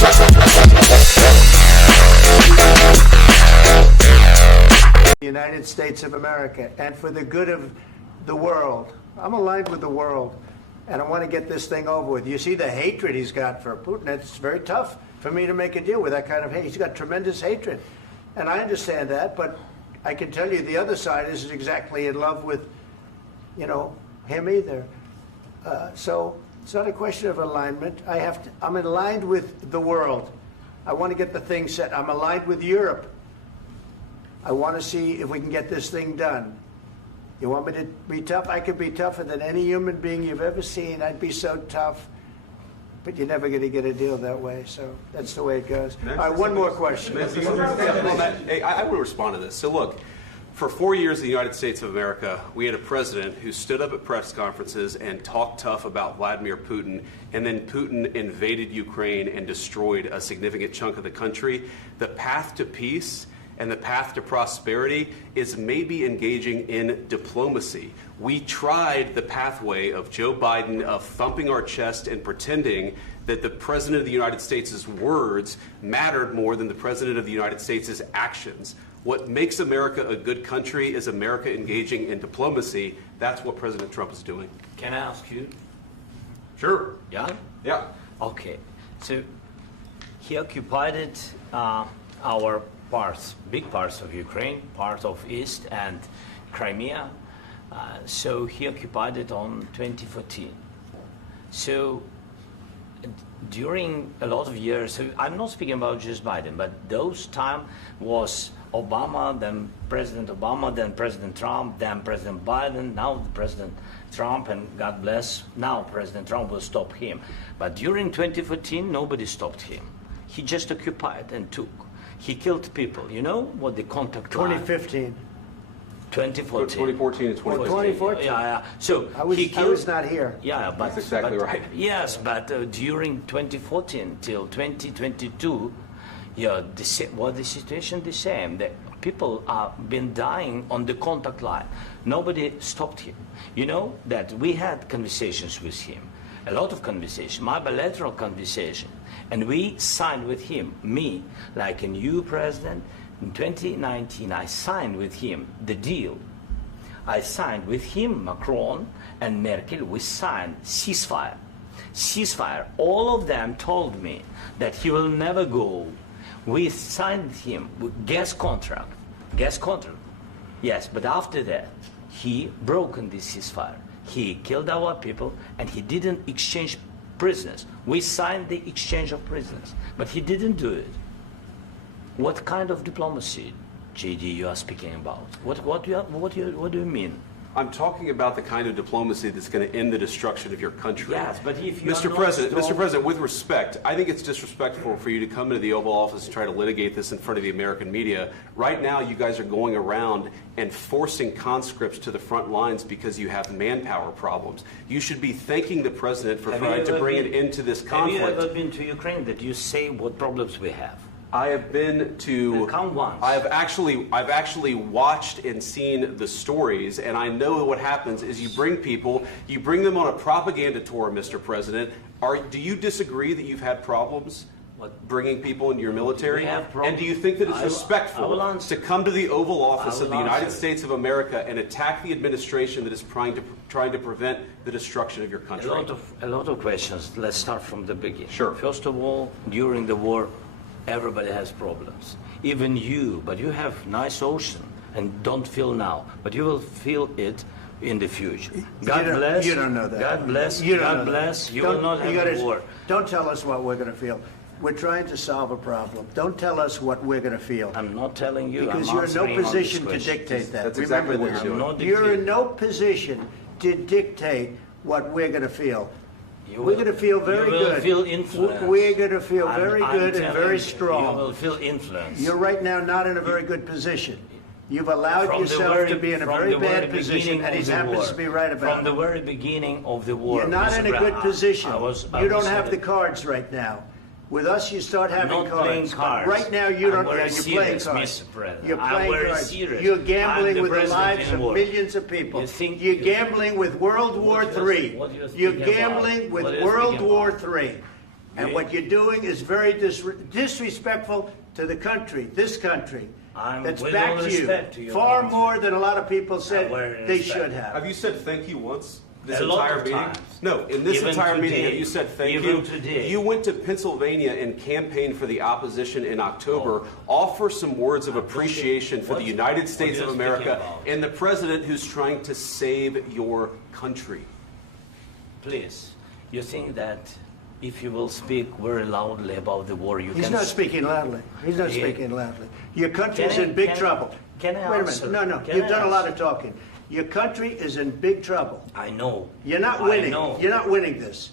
The United States of America and for the good of the world. I'm aligned with the world, and I want to get this thing over with. You see the hatred he's got for Putin. It's very tough for me to make a deal with that kind of hate. He's got tremendous hatred, and I understand that, but I can tell you the other side isn't exactly in love with, him either. So it's not a question of alignment. I'm aligned with the world. I want to get the thing set. I'm aligned with Europe. I want to see if we can get this thing done. You want me to be tough? I could be tougher than any human being you've ever seen. I'd be so tough. But you're never going to get a deal that way. So that's the way it goes. All right, one more question. I will respond to this. So look, for 4 years in the United States of America, we had a president who stood up at press conferences and talked tough about Vladimir Putin, and then Putin invaded Ukraine and destroyed a significant chunk of the country. The path to peace and the path to prosperity is maybe engaging in diplomacy. We tried the pathway of Joe Biden of thumping our chest and pretending that the President of the United States' words mattered more than the President of the United States' actions. What makes America a good country is America engaging in diplomacy. That's what President Trump is doing. Can I ask you? Sure. Yeah? Yeah. Okay. So he occupied our parts, big parts of Ukraine, part of East and Crimea. So he occupied it on 2014. So during a lot of years, so I'm not speaking about just Biden, but those time was Obama, then President Obama, then President Trump, then President Biden, now President Trump, and God bless, now President Trump will stop him. But during 2014, nobody stopped him. He just occupied and took. He killed people. You know what the contact line? 2015. 2014. 2014 and 2015. 2014. Yeah. So I was not here. Yeah, but that's exactly right. Yes, but during 2014 till 2022, the situation the same. The people have been dying on the contact line. Nobody stopped him. You know that we had conversations with him, a lot of conversation, my bilateral conversation, and we signed with him, me, like a new president. In 2019, I signed with him the deal. I signed with him, Macron and Merkel, we signed ceasefire. Ceasefire. All of them told me that he will never go. We signed with him with gas contract. Gas contract. Yes, but after that, he broken this ceasefire. He killed our people and he didn't exchange prisoners. We signed the exchange of prisoners, but he didn't do it. What kind of diplomacy, JD, you are speaking about? What do you mean? I'm talking about the kind of diplomacy that's going to end the destruction of your country. Yes, but if you Mr. President, with respect, I think it's disrespectful for you to come into the Oval Office and try to litigate this in front of the American media. Right now, you guys are going around and forcing conscripts to the front lines because you have manpower problems. You should be thanking the President for trying to bring it into this conflict. Have you ever been to Ukraine that you say what problems we have? I have been to. Count once. I've actually watched and seen the stories, and I know what happens is you bring them on a propaganda tour, Mr. President. Do you disagree that you've had problems bringing people into your military? And do you think that it's respectful to come to the Oval Office of the United States of America and attack the administration that is trying to prevent the destruction of your country? A lot of questions. Let's start from the beginning. Sure. First of all, during the war, everybody has problems, even you, but you have nice ocean and don't feel now, but you will feel it in the future. God bless. You don't know that. God bless. You God bless. You will not have a war. Don't tell us what we're going to feel. We're trying to solve a problem. Don't tell us what we're going to feel. I'm not telling you. Because you're in no position to dictate that. That's exactly what you're doing. You're in no position to dictate what we're going to feel. We're going to feel very good. You will feel influence. We're going to feel very good and very strong. You will feel influence. You're right now not in a very good position. You've allowed yourself to be in a very bad position, and he happens to be right about it. From the very beginning of the war. You're not in a good position. You don't have the cards right now. With us, you start having cards. Not playing cards. Right now, you don't. You're playing cards. You're playing cards. Serious. You're gambling with the lives of millions of people. You're gambling with World War III. You're gambling with World War III. And what you're doing is very disrespectful to the country, this country, that's with back all to you, respect to your far country. more than a lot of people said very they respect. should have. Have you said thank you once? This A lot entire of meeting? times. No, in this Even entire meeting, today. have you said thank Even you? today. You went to Pennsylvania and campaigned for the opposition in October. Offer some words of appreciation for the United States what of are you speaking America about? and the president who's trying to save your country. Please, you think that if you will speak very loudly about the war, you He's can... not speaking loudly. He's not Yeah. speaking loudly. Your country is Can I- in big can I- trouble. can I Wait a answer? minute. No, Can you've I done a lot answer? of talking. Your country is in big trouble. I know. You're not I winning. know. You're not winning this.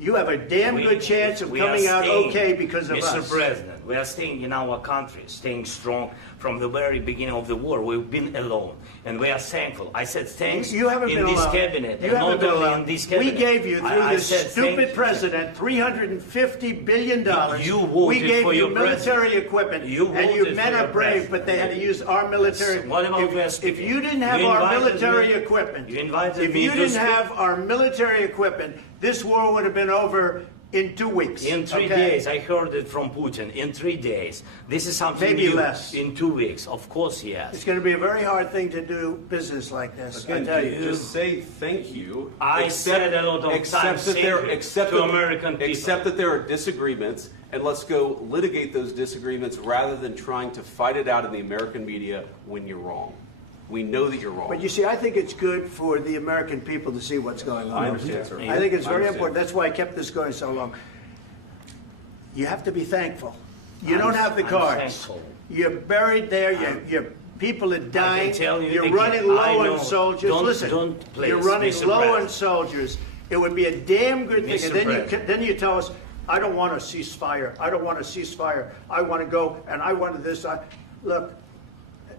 You have a damn good chance of we are coming out staying, okay because of Mr. us. President, we are staying in our country, staying strong from the very beginning of the war. We've been alone, and we are thankful. I said thanks You haven't in been this alone. cabinet, You and haven't not been only alone. in this We cabinet. gave you, through I this said stupid thank you. president, $350 billion. You voted we gave for you your military president. equipment, You and you voted men for are your brave, president. but they had to use our military. What about If you didn't have You our invited military me- equipment, you invited if me you to didn't speak- have our military equipment, this war would have been over in 2 weeks. In 3 okay? days, I heard it from Putin. In 3 days, this is something Maybe new. less. In 2 weeks, of course, yes. It's going to be a very hard thing to do business like this. I Again, tell you. just say thank you. I said a lot of except times that thank there, you except to that, American people. Except that there are disagreements, and let's go litigate those disagreements rather than trying to fight it out in the American media when you're wrong. We know that you're wrong. But you see, I think it's good for the American people to see what's going on. I understand, sir. I think it's I very understand. important. That's why I kept this going so long. You have to be thankful. You don't have the I'm cards. thankful. You're buried there. Your people are dying. tell you You're again, running I low know. on soldiers. Don't- Listen, don't, please, you're running Mr. low on President. soldiers. It would be a damn good thing. Mr. And then President. then you tell us, I don't want a ceasefire. I don't want a ceasefire. I want to go and I want this. Look,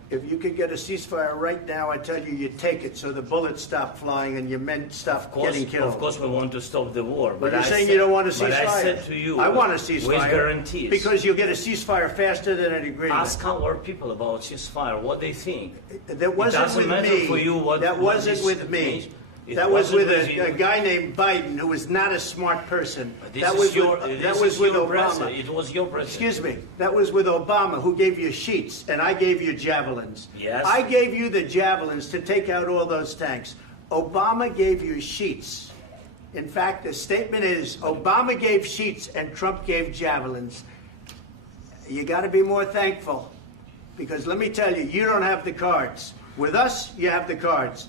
if you could get a ceasefire right now, I tell you, you take it so the bullets stop flying and your men stop getting killed. Of course, we want to stop the war. But you're I saying said- you don't want a ceasefire. But I said to you, I want a ceasefire. with guarantees. Because you'll get a ceasefire faster than an agreement. Ask our people about ceasefire, what they think. That wasn't doesn't with matter me. for you what- that what wasn't this with me. means. It That was wasn't with with you. a guy named Biden who was not a smart person. This That is was your, with, this that was is with your Obama. president. It was your president. Excuse me. That was with Obama, who gave you sheets, and I gave you javelins. Yes. I gave you the javelins to take out all those tanks. Obama gave you sheets. In fact, the statement is Obama gave sheets and Trump gave javelins. You got to be more thankful, because let me tell you, you don't have the cards. With us, you have the cards.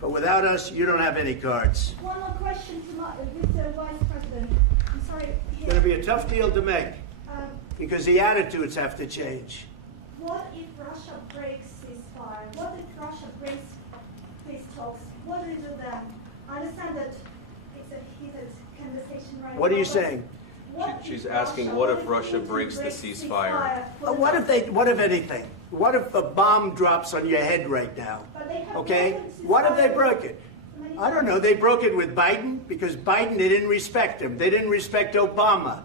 But without us, you don't have any cards. One more question to Mr. Vice President. I'm sorry. It's going to be a tough deal to make, Um, because the attitudes have to change. what if Russia breaks ceasefire? What if Russia breaks peace talks? What do you do then? I understand that it's a heated conversation right now. What are you but saying? what She's if asking, what if Putin Russia breaks the breaks ceasefire? What if anything? What if a bomb drops on your head right now? But they have Okay? broken ceasefire What if they broke it? many I don't know. They broke it with Biden, because Biden, they didn't respect him. They didn't respect Obama.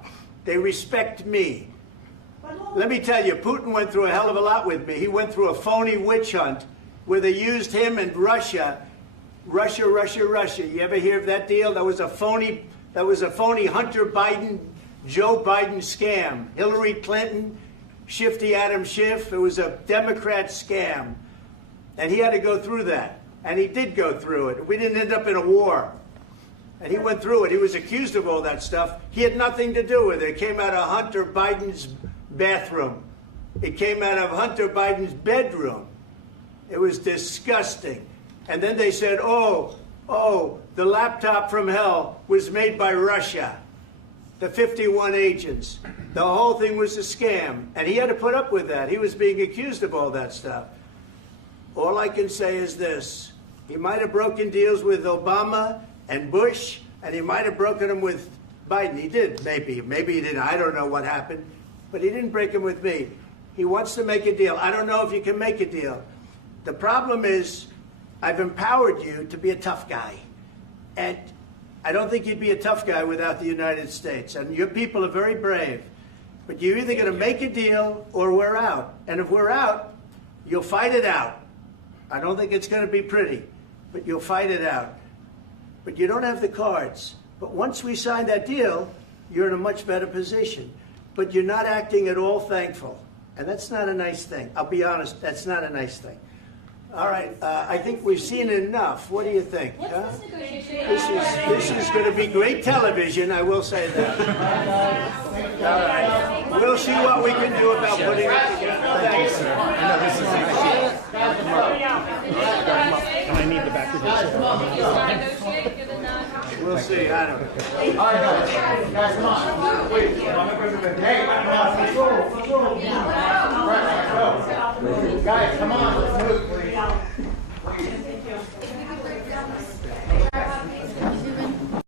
They respect me. But what- Let me tell you, Putin went through a hell of a lot with me. He went through a phony witch hunt where they used him and Russia. Russia. You ever hear of that deal? That was a phony Hunter Biden, Joe Biden scam. Hillary Clinton, Shifty Adam Schiff. It was a Democrat scam. And he had to go through that. And he did go through it. We didn't end up in a war. And he went through it. He was accused of all that stuff. He had nothing to do with it. It came out of Hunter Biden's bathroom. It came out of Hunter Biden's bedroom. It was disgusting. And then they said, oh, the laptop from hell was made by Russia. The 51 agents. The whole thing was a scam. And he had to put up with that. He was being accused of all that stuff. All I can say is this. He might have broken deals with Obama and Bush, and he might have broken them with Biden. He did, maybe. Maybe he didn't. I don't know what happened. But he didn't break them with me. He wants to make a deal. I don't know if you can make a deal. The problem is, I've empowered you to be a tough guy. And I don't think you'd be a tough guy without the United States. And your people are very brave. But you're either going to make a deal or we're out. And if we're out, you'll fight it out. I don't think it's going to be pretty, but you'll fight it out. But you don't have the cards. But once we sign that deal, you're in a much better position. But you're not acting at all thankful. And that's not a nice thing. I'll be honest, that's not a nice thing. All right, I think we've seen enough. What do you think? Huh? This is going to be great television, I will say that. All right. We'll see what we can do about putting it together. Thanks. I need the back of this. We'll see. I don't know. Guys, come on. Wait. Hey, let's go. Guys, come on.